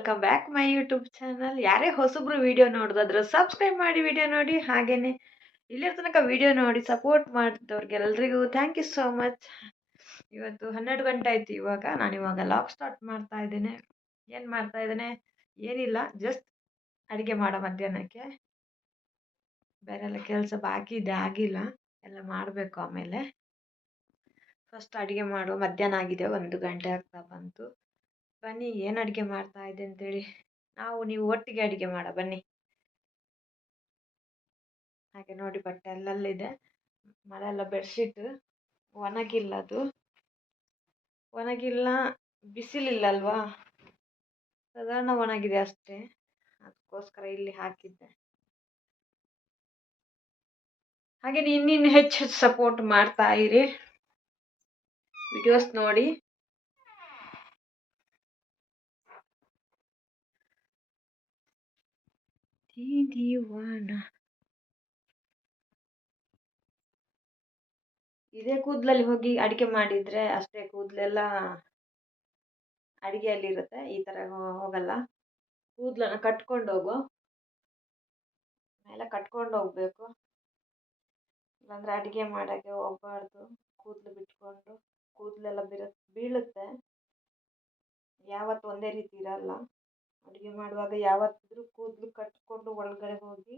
Welcome back my YouTube channel. ಯಾರೇ ಹೊಸಬ್ರು video ನೋಡಿದ್ರೆ ಸಬ್ಸ್ಕ್ರೈಬ್ ಮಾಡಿ ವಿಡಿಯೋ ನೋಡಿ. ಹಾಗೇನೆ ಇಲ್ಲಿರ ತನಕ ವಿಡಿಯೋ ನೋಡಿ ಸಪೋರ್ಟ್ ಮಾಡಿದವ್ರಿಗೆಲ್ರಿಗೂ ಥ್ಯಾಂಕ್ ಯು ಸೋ ಮಚ್. ಇವತ್ತು 12 ಗಂಟೆ ಆಯ್ತು. ನಾನು ಲಾಗ್ ಸ್ಟಾರ್ಟ್ ಮಾಡ್ತಾ ಇದ್ದೇನೆ. ಏನು ಮಾಡ್ತಾ ಇದ್ದೇನೆ ಏನಿಲ್ಲ, ಜಸ್ಟ್ ಅಡುಗೆ ಮಾಡೋ ಮಧ್ಯಾಹ್ನಕ್ಕೆ. ಬೇರೆಲ್ಲ ಕೆಲಸ ಬಾಕಿ ಇದೆ, ಆಗಿಲ್ಲ, ಎಲ್ಲ ಮಾಡಬೇಕು. ಆಮೇಲೆ ಫಸ್ಟ್ ಅಡುಗೆ ಮಾಡುವ. ಮಧ್ಯಾಹ್ನ ಆಗಿದೆ, 1 ಗಂಟೆ ಆಗ್ತಾ ಬಂತು. ಬನ್ನಿ ಏನು ಅಡುಗೆ ಮಾಡ್ತಾ ಇದೆ ಅಂತೇಳಿ ನೀವು ಒಟ್ಟಿಗೆ ಅಡುಗೆ ಮಾಡ ಬನ್ನಿ. ಹಾಗೆ ನೋಡಿ, ಬಟ್ಟೆ ಅಲ್ಲಲ್ಲಿದೆ. ಮಳೆ ಎಲ್ಲ ಬೆಡ್ಶೀಟ್ ಒಣಗಿಲ್ಲ, ಅದು ಒಣಗಿಲ್ಲ, ಬಿಸಿಲಿಲ್ಲ ಅಲ್ವಾ, ಸಾಧಾರಣ ಒಣಗಿದೆ ಅಷ್ಟೇ. ಅದಕ್ಕೋಸ್ಕರ ಇಲ್ಲಿ ಹಾಕಿದ್ದೆ. ಹಾಗೆ ಇನ್ನಿನ್ನು ಹೆಚ್ಚು ಸಪೋರ್ಟ್ ಮಾಡ್ತಾ ಇರಿ, ವಿಡಿಯೋಸ್ ನೋಡಿ. ಇದೇ ಕೂದಲಲ್ಲಿ ಹೋಗಿ ಅಡಿಗೆ ಮಾಡಿದ್ರೆ ಅಷ್ಟೇ, ಕೂದಲೆಲ್ಲ ಅಡಿಗೆಯಲ್ಲಿ ಇರುತ್ತೆ. ಈ ತರ ಹೋಗಲ್ಲ. ಕೂದಲನ್ನ ಕಟ್ಕೊಂಡು ಹೋಗು, ಮೇಲೆ ಕಟ್ಕೊಂಡು ಹೋಗ್ಬೇಕು. ಇಲ್ಲಾಂದ್ರೆ ಅಡಿಗೆ ಮಾಡಕ್ಕೆ ಹೋಗ್ಬಾರ್ದು. ಕೂದಲು ಬಿಟ್ಕೊಂಡು ಕೂದಲೆಲ್ಲ ಬೀಳುತ್ತೆ. ಯಾವತ್ತು ಒಂದೇ ರೀತಿ ಇರಲ್ಲ. ಅಡುಗೆ ಮಾಡುವಾಗ ಯಾವತ್ತಿದ್ರೂ ಕೂದಲು ಕಟ್ಕೊಂಡು ಒಳಗಡೆ ಹೋಗಿ.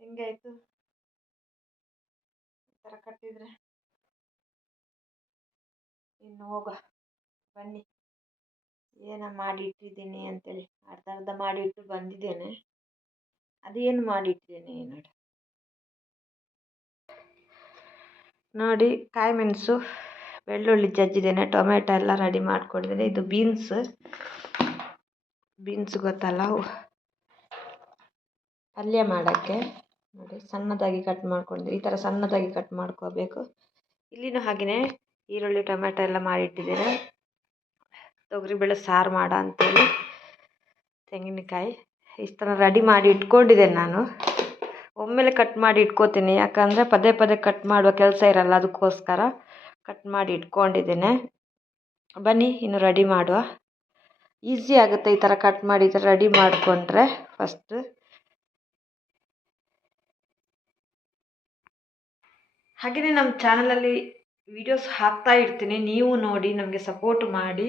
ಹೆಂಗಾಯ್ತು ಈ ಥರ ಕಟ್ಟಿದ್ರೆ? ಇನ್ನು ಹೋಗ ಬನ್ನಿ, ಏನ ಮಾಡಿ ಇಟ್ಟಿದ್ದೀನಿ ಅಂತೇಳಿ ಅರ್ಧ ಮಾಡಿಟ್ಟು ಬಂದಿದ್ದೇನೆ. ಅದೇನು ಮಾಡಿಟ್ಟಿದ್ದೇನೆ ನೋಡಿ. ಕಾಯಿ ಮೆಣಸು, ಬೆಳ್ಳುಳ್ಳಿ ಜಜ್ಜಿದ್ದೇನೆ, ಟೊಮೆಟೊ ಎಲ್ಲ ರೆಡಿ ಮಾಡ್ಕೊಂಡಿದ್ದೇನೆ. ಇದು ಬೀನ್ಸ್ ಗೊತ್ತಲ್ಲ, ಪಲ್ಯ ಮಾಡೋಕ್ಕೆ. ನೋಡಿ, ಸಣ್ಣದಾಗಿ ಕಟ್ ಮಾಡ್ಕೊಂಡಿದ್ದೆ. ಈ ಥರ ಸಣ್ಣದಾಗಿ ಕಟ್ ಮಾಡ್ಕೋಬೇಕು. ಇಲ್ಲಿನೂ ಹಾಗೆಯೇ ಈರುಳ್ಳಿ ಟೊಮೆಟೊ ಎಲ್ಲ ಮಾಡಿಟ್ಟಿದ್ದೇನೆ. ತೊಗರಿಬೇಳೆ ಸಾರು ಮಾಡ ಅಂತೇಳಿ ತೆಂಗಿನಕಾಯಿ ಇಷ್ಟನ್ನು ರೆಡಿ ಮಾಡಿ ಇಟ್ಕೊಂಡಿದ್ದೇನೆ. ನಾನು ಒಮ್ಮೆಲೆ ಕಟ್ ಮಾಡಿ ಇಟ್ಕೋತೀನಿ, ಯಾಕಂದರೆ ಪದೇ ಪದೇ ಕಟ್ ಮಾಡುವ ಕೆಲಸ ಇರಲ್ಲ, ಅದಕ್ಕೋಸ್ಕರ ಕಟ್ ಮಾಡಿ ಇಟ್ಕೊಂಡಿದ್ದೇನೆ. ಬನ್ನಿ ಇನ್ನು ರೆಡಿ ಮಾಡುವ. ಈಸಿ ಆಗುತ್ತೆ ಈ ಥರ ಕಟ್ ಮಾಡಿ ಈ ಥರ ರೆಡಿ ಮಾಡಿಕೊಂಡ್ರೆ. ಫಸ್ಟ್ ಹಾಗೆಯೇ ನಮ್ಮ ಚಾನಲಲ್ಲಿ ವಿಡಿಯೋಸ್ ಹಾಕ್ತಾ ಇರ್ತೀನಿ, ನೀವು ನೋಡಿ ನಮಗೆ ಸಪೋರ್ಟ್ ಮಾಡಿ.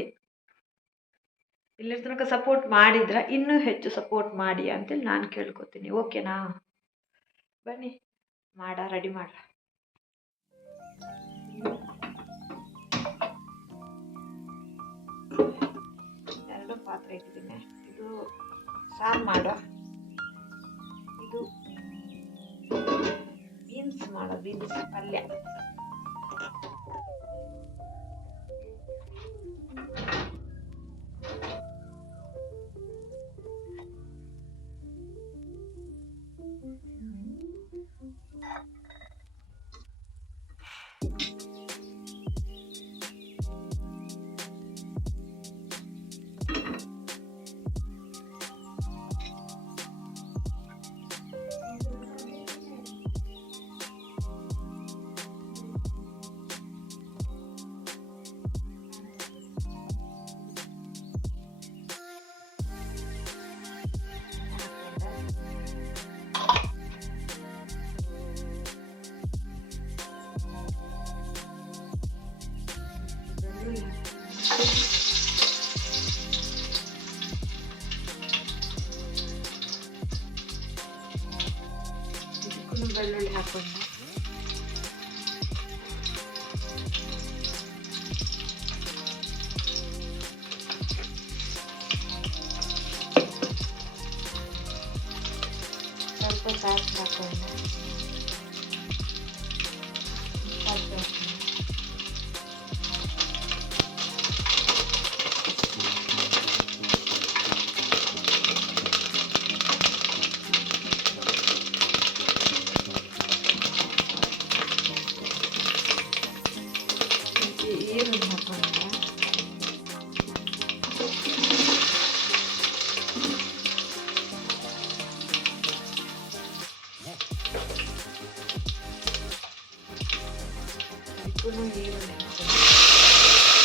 ಇಲ್ಲಿರ ತನಕ ಸಪೋರ್ಟ್ ಮಾಡಿದ್ರೆ ಇನ್ನೂ ಹೆಚ್ಚು ಸಪೋರ್ಟ್ ಮಾಡಿ ಅಂತೇಳಿ ನಾನು ಕೇಳ್ಕೊತೀನಿ. ಓಕೆನಾ? ಬನ್ನಿ ರೆಡಿ ಮಾಡ. ಎರಡು ಪಾತ್ರೆ ಇಟ್ಟಿದ್ದೀನಿ. ಇದು ಸಾರು ಮಾಡುವ, ಇದು ಬೀನ್ಸ್ ಪಲ್ಯ. ಬೆಳ್ಳುಳ್ಳಿ ಹಾಕೊಂಡು ಸ್ವಲ್ಪ ಸಾಸ್ ಹಾಕೊಂಡು ಈರುಳ್ಳಿ ಹಾಕೊಂಡೆ. ಇದಕ್ಕೂ ಈರುಳ್ಳಿ ಹಾಕೊಂಡೆ.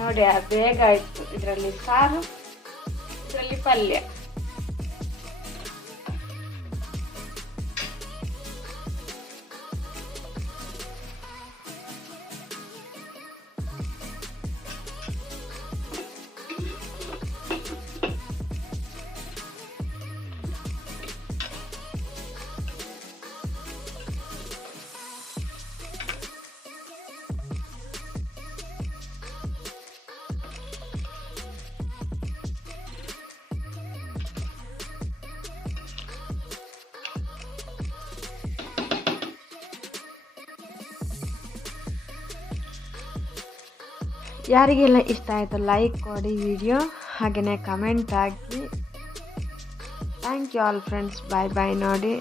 ನೋಡಿ ಬೇಗ ಆಯಿತು. ಇದರಲ್ಲಿ ಸಾರು, ಇದರಲ್ಲಿ ಪಲ್ಯ. ಯಾರಿಗೆಲ್ಲ ಇಷ್ಟ ಆಯಿತು ಲೈಕ್ ಕೊಡಿ ವಿಡಿಯೋ, ಹಾಗೆಯೇ ಕಮೆಂಟ್ ಹಾಕಿ. Thank you all friends. Bye bye. ನೋಡಿ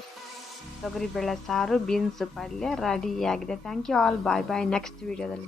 ತೊಗರಿಬೇಳೆ ಸಾರು, ಬೀನ್ಸ್ ಪಲ್ಯ ರೆಡಿಯಾಗಿದೆ. Thank you all. Bye bye. Next ವಿಡಿಯೋದಲ್ಲಿ